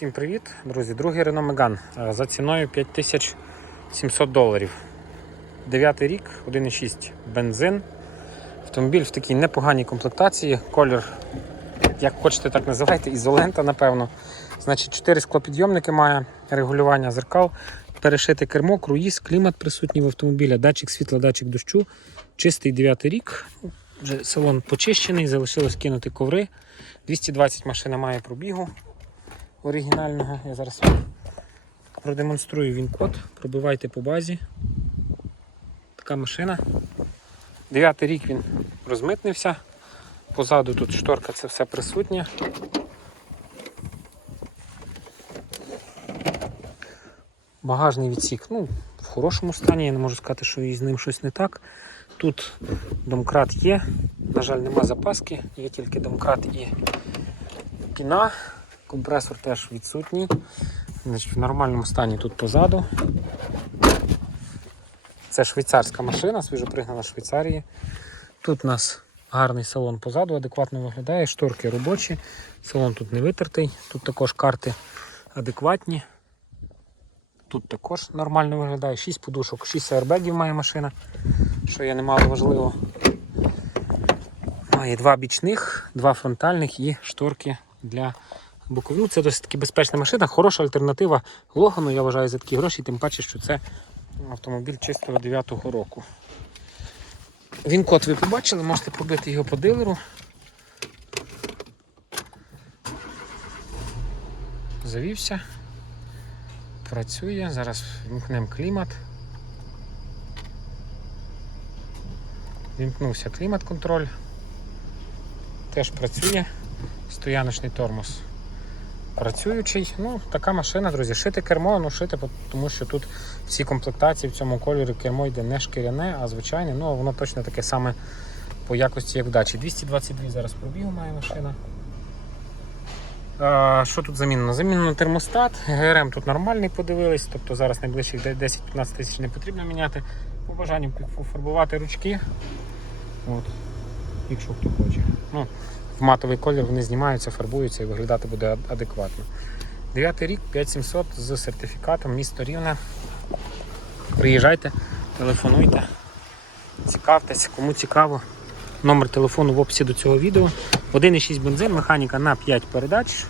Всім привіт, друзі. Другий Renault Megane е, за ціною 5700 доларів. Дев'ятий рік, 1,6 бензин. Автомобіль в такій непоганій комплектації. Колір, як хочете, так називайте, ізолента, напевно. Значить, 4 склопідйомники має, регулювання зеркал, перешите кермо, круїз, клімат присутній в автомобілі, датчик світла, датчик дощу. Чистий 9 рік. Вже салон почищений, залишилось кинути коври. 220 машина має пробігу оригінального. Я зараз продемонструю він код. Пробивайте по базі. Така машина. Дев'ятий рік він розмитнився. Позаду тут шторка, це все присутнє. Багажний відсік, ну, в хорошому стані, я не можу сказати, що із ним щось не так. Тут домкрат є, на жаль, нема запаски, є тільки домкрат і піна. Компресор теж відсутній. Значить, В нормальному стані тут позаду. Це швейцарська машина, свіжопригнана з Швейцарії. Тут у нас гарний салон позаду, адекватно виглядає, шторки робочі, салон тут не витертий, тут також карти адекватні. Тут також нормально виглядає, 6 подушок, 6 аербегів має машина, що є немало важливо. Має два бічних, два фронтальних і шторки для бокових. Ну, це досить таки безпечна машина, хороша альтернатива Логану, я вважаю, за такі гроші, тим паче, що це автомобіль чистого 9-го року. Він код ви побачили, можете пробити його по дилеру. Завівся. Працює, зараз вімкнемо клімат. Вімкнувся клімат-контроль. Теж працює. Стояночний тормоз працюючий. Ну, така машина, друзі. Шити кермо, ну шити, тому що тут всі комплектації в цьому кольорі кермо йде не шкіряне, а звичайне. Ну, воно точно таке саме по якості, як в дачі. 222 зараз пробігу має машина. А, що тут замінено? Замінено термостат, ГРМ тут нормальний подивились, тобто зараз найближчих 10-15 тисяч не потрібно міняти. По бажанню пофарбувати ручки. От. Якщо хто хоче. Ну, матовий колір вони знімаються, фарбуються і виглядати буде адекватно. Дев'ятий рік, 5700 з сертифікатом, місто Рівне. Приїжджайте, телефонуйте, цікавтесь, кому цікаво. Номер телефону в описі до цього відео. 1,6 бензин, механіка на 5 передач.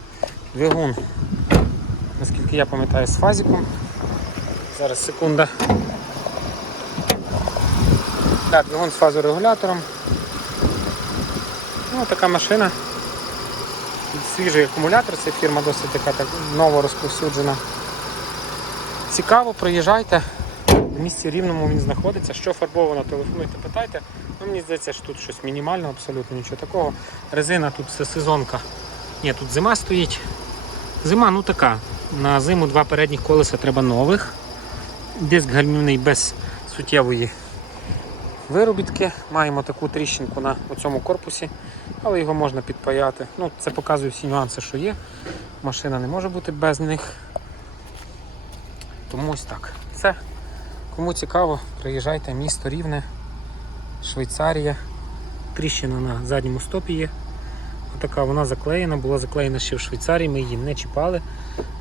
Двигун, наскільки я пам'ятаю, з фазиком. Зараз секунда. Так, двигун з фазорегулятором. Ну, така машина. Свіжий акумулятор, це фірма досить така так, ново розповсюджена. Цікаво, приїжджайте. В місті рівному він знаходиться. Що фарбовано, телефонуйте, питайте. Ну, мені здається, що тут щось мінімально, абсолютно нічого такого. Резина тут все сезонка. Ні, тут зима стоїть. Зима, ну така. На зиму два передніх колеса треба нових. Диск гальмівний без суттєвої виробітки. Маємо таку тріщинку на цьому корпусі, але його можна підпаяти. Ну, Це показує всі нюанси, що є. Машина не може бути без них. Тому ось так. Все. Кому цікаво, приїжджайте, місто Рівне, Швейцарія. Тріщина на задньому стопі є. Отака вона заклеєна, була заклеєна ще в Швейцарії, ми її не чіпали.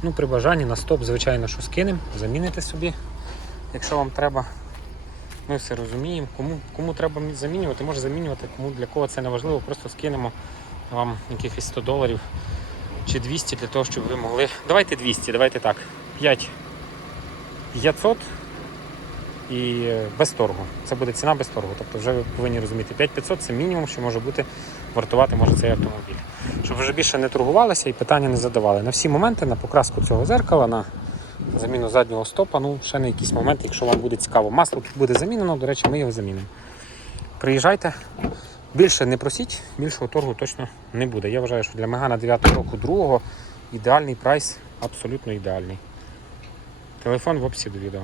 Ну, При бажанні на стоп, звичайно, що скинемо, заміните собі, якщо вам треба. Ми все розуміємо. Кому, кому треба замінювати, може замінювати, кому для кого це не важливо, просто скинемо вам якихось 100 доларів чи 200 для того, щоб ви могли. Давайте 200, давайте так. 5 500 і е, без торгу. Це буде ціна без торгу. Тобто вже ви повинні розуміти, 5500 це мінімум, що може бути вартувати може цей автомобіль. Щоб вже більше не торгувалися і питання не задавали. На всі моменти, на покраску цього зеркала, на заміну заднього стопа, ну ще на якийсь момент, якщо вам буде цікаво. Масло тут буде замінено, до речі, ми його замінимо. Приїжджайте. Більше не просіть, більшого торгу точно не буде. Я вважаю, що для Мегана 9 року другого ідеальний прайс, абсолютно ідеальний. Телефон в описі до відео.